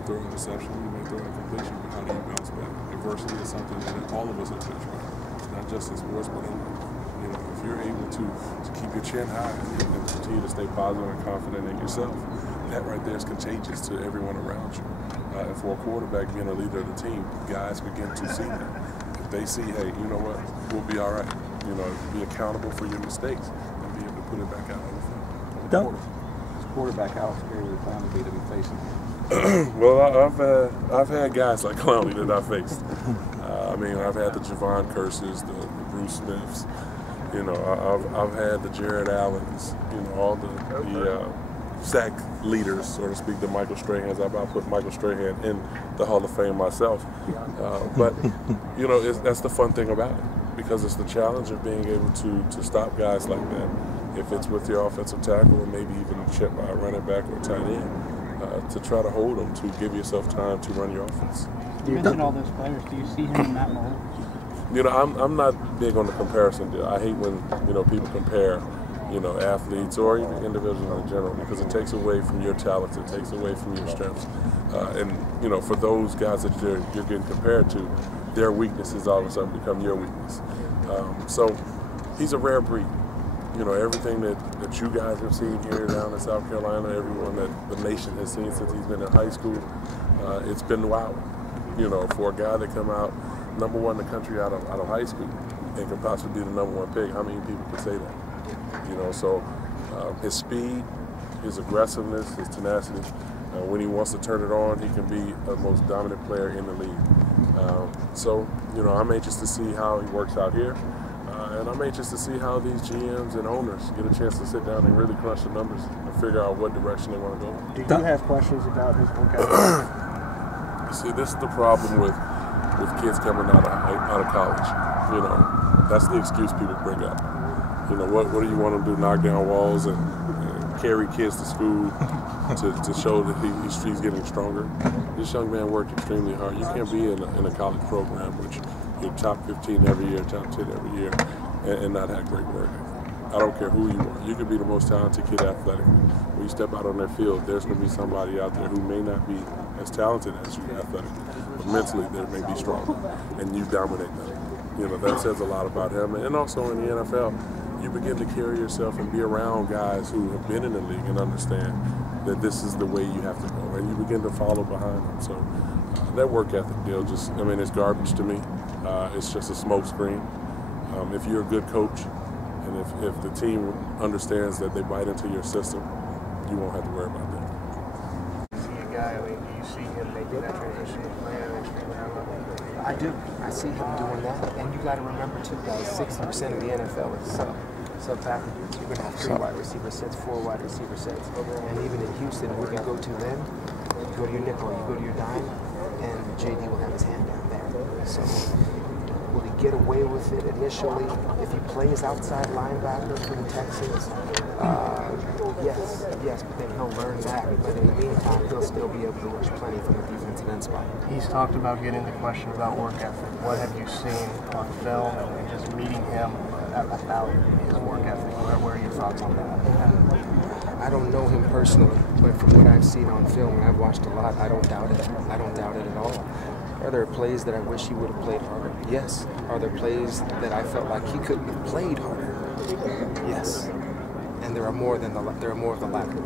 may throw an interception, you may throw a completion, but how do you bounce back? Adversity is something that all of us have faced, right? Not just in sports, but in life. You know, if you're able to keep your chin high and continue to stay positive and confident in yourself, that right there is contagious to everyone around you. And for a quarterback being a leader of the team, guys begin to see that. If they see, hey, you know what, we'll be all right. You know, be accountable for your mistakes and be able to put it back out on the field. Quarterback, how scary would Clowney be to be facing? Well, I've had guys like Clowney that I faced. I mean, I've had the Javon Curses, the Bruce Smiths. You know, I've had the Jared Allens. You know, all the sack leaders, so to speak, the Michael Strahans. I've put Michael Strahan in the Hall of Fame myself. But you know, that's the fun thing about it, because it's the challenge of being able to stop guys like that. If it's with your offensive tackle, or maybe even checked by a running back or tight end, to try to hold them, to give yourself time to run your offense. You mentioned all those players. Do you see him in that mold? You know, I'm not big on the comparison deal. I hate when, you know, people compare, you know, athletes or even individuals in general, because it takes away from your talents, it takes away from your strengths. And, you know, for those guys that you're getting compared to, their weaknesses all of a sudden become your weakness. So he's a rare breed. You know, everything that you guys have seen here down in South Carolina, everyone that the nation has seen since he's been in high school, it's been wild. You know, for a guy that come out #1 in the country out of high school and could possibly be the #1 pick, how many people could say that? You know, so his speed, his aggressiveness, his tenacity, when he wants to turn it on, he can be the most dominant player in the league. So, you know, I'm anxious to see how he works out here. And I'm anxious to see how these GMs and owners get a chance to sit down and really crunch the numbers and figure out what direction they want to go. Do you have questions about his work ethic? You see, this is the problem with kids coming out of college. You know, that's the excuse people bring up. You know, what do you want them to do? Knock down walls and carry kids to school to show that he's getting stronger? This young man worked extremely hard. You can't be in a college program which you're top 15 every year, top 10 every year, and not have great work. I don't care who you are. You could be the most talented kid athletically. When you step out on that field, there's going to be somebody out there who may not be as talented as you athletically, but mentally they may be stronger, and you dominate them. You know, that says a lot about him. And also in the NFL, you begin to carry yourself and be around guys who have been in the league and understand that this is the way you have to go, and you begin to follow behind them. So that work ethic deal just, I mean, it's garbage to me. It's just a smoke screen. If you're a good coach, and if the team understands that they bite into your system, you won't have to worry about that. See a guy, I mean, do you see him making that transition and playing at an extremely high level? I do. I see him doing that. And you got to remember, too, guys, 60% of the NFL is sub packages. You're going to have 3 wide receiver sets, 4 wide receiver sets. And even in Houston, when you go to them, you go to your nickel, you go to your dime, and JD will have his hand down there. So will he get away with it initially if he plays outside linebacker for the Texans? Yes, but then he'll learn that. But in the meantime, he'll still be able to rush plenty from the defensive end spot. He's talked about getting the question about work ethic. What have you seen on film and just meeting him about his work ethic? What are your thoughts on that? I don't know him personally, but from what I've seen on film, and I've watched a lot, I don't doubt it. I don't doubt it at all. Are there plays that I wish he would have played harder? Yes. Are there plays that I felt like he could have played harder? Yes. And there are more of the latter.